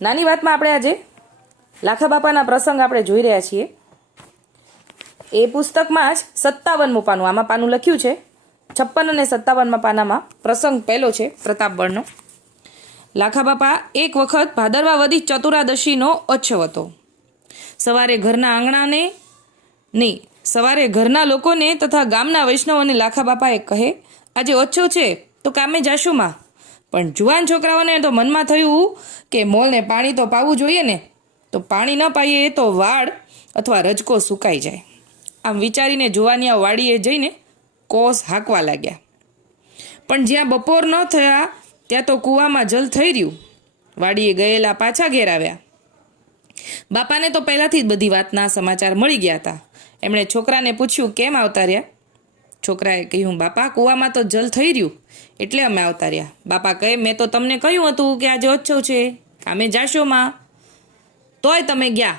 નાની વાતમાં આપણે આજે લાખા બાપાના પ્રસંગ આપણે જોઈ રહ્યા છીએ. એ પુસ્તકમાં જ 57મું પાનું, આમાં પાનું લખ્યું છે 56 અને 57મા પાનામાં પ્રસંગ પહેલો છે પ્રતાપગઢનો. લાખા બાપા એક વખત ભાદરવા વધી ચતુરાદશીનો ઓછવ હતો. સવારે ઘરના લોકોને તથા ગામના વૈષ્ણવોને લાખા બાપાએ કહે, આજે ઓછવ છે તો કામે જાશું માં. પણ જુવાન છોકરાઓને તો મનમાં થયું કે મોલને પાણી તો પાવું જોઈએ ને, તો પાણી ન પાઈએ તો વાડ અથવા રજકો સુકાઈ જાય. આમ વિચારીને જુવાનિયા વાડીએ જઈને કોસ હાંકવા લાગ્યા. પણ જ્યાં બપોર ન થયા ત્યાં તો કૂવામાં જલ થઈ રહ્યું. વાડીએ ગયેલા પાછા ઘેર આવ્યા. બાપાને તો પહેલાંથી જ બધી વાતના સમાચાર મળી ગયા હતા. એમણે છોકરાને પૂછ્યું, કેમ આવતા રહ્યા? છોકરાએ કહ્યું, બાપા કૂવામાં તો જલ થઈ રહ્યું એટલે અમે આવતા રહ્યા. બાપા કહે, મેં તો તમને કહ્યું હતું કે આજે ઓછવ છે, કામે જાશો માં, તોય તમે ગયા.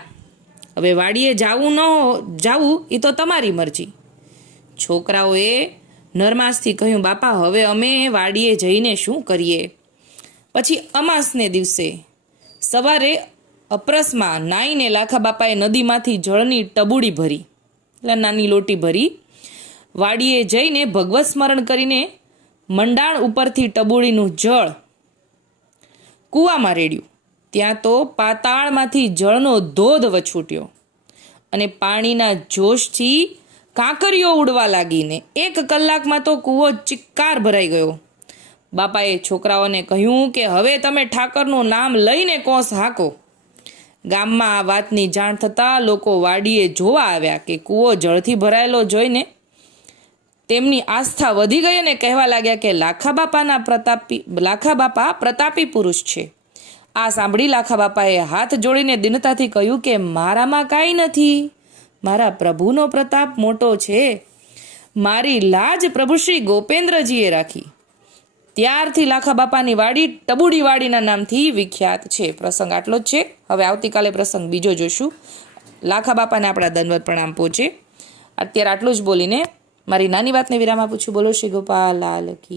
હવે વાડીએ જાવું એ તો તમારી મરજી. છોકરાઓએ નરમાસથી કહ્યું, બાપા હવે અમે વાડીએ જઈને શું કરીએ? પછી અમાસને દિવસે સવારે અપરસમાં નાઈને લાખા બાપાએ નદીમાંથી જળની ટબુડી ભરી, એટલે નાની લોટી ભરી, વાડીએ જઈને ભગવત સ્મરણ કરીને મંડાણ ઉપરથી ટબુડીનું જળ કૂવામાં રેડ્યું. ત્યાં તો પાતાળમાંથી જળનો ધોધ વછૂટ્યો અને પાણીના જોશથી કાંકરીઓ ઉડવા લાગીને 1 કલાકમાં તો કૂવો ચિક્કાર ભરાઈ ગયો. બાપાએ છોકરાઓને કહ્યું કે હવે તમે ઠાકરનું નામ લઈને કોસ હાંકો. ગામમાં આ વાતની જાણ થતાં લોકો વાડીએ જોવા આવ્યા કે કૂવો જળથી ભરાયેલો જોઈને તેમની આસ્થા વધી ગઈ અને કહેવા લાગ્યા કે લાખા બાપા પ્રતાપી પુરુષ છે. આ સાંભળી લાખા બાપાએ હાથ જોડીને દિનતાથી કહ્યું કે મારામાં કાંઈ નથી, મારા પ્રભુનો પ્રતાપ મોટો છે. મારી લાજ પ્રભુ શ્રી ગોપેન્દ્રજીએ રાખી. ત્યારથી લાખા બાપાની વાડી ટબુડી વાડીના નામથી વિખ્યાત છે. પ્રસંગ આટલો જ છે. હવે આવતીકાલે પ્રસંગ બીજો જોશું. લાખા બાપાને આપણા દંડવત પ્રણામ પહોંચે. અત્યારે આટલું જ બોલીને મારી નાની વાતને વિરામ આપું છું. બોલો શ્રી ગોપાલ લાલ કી.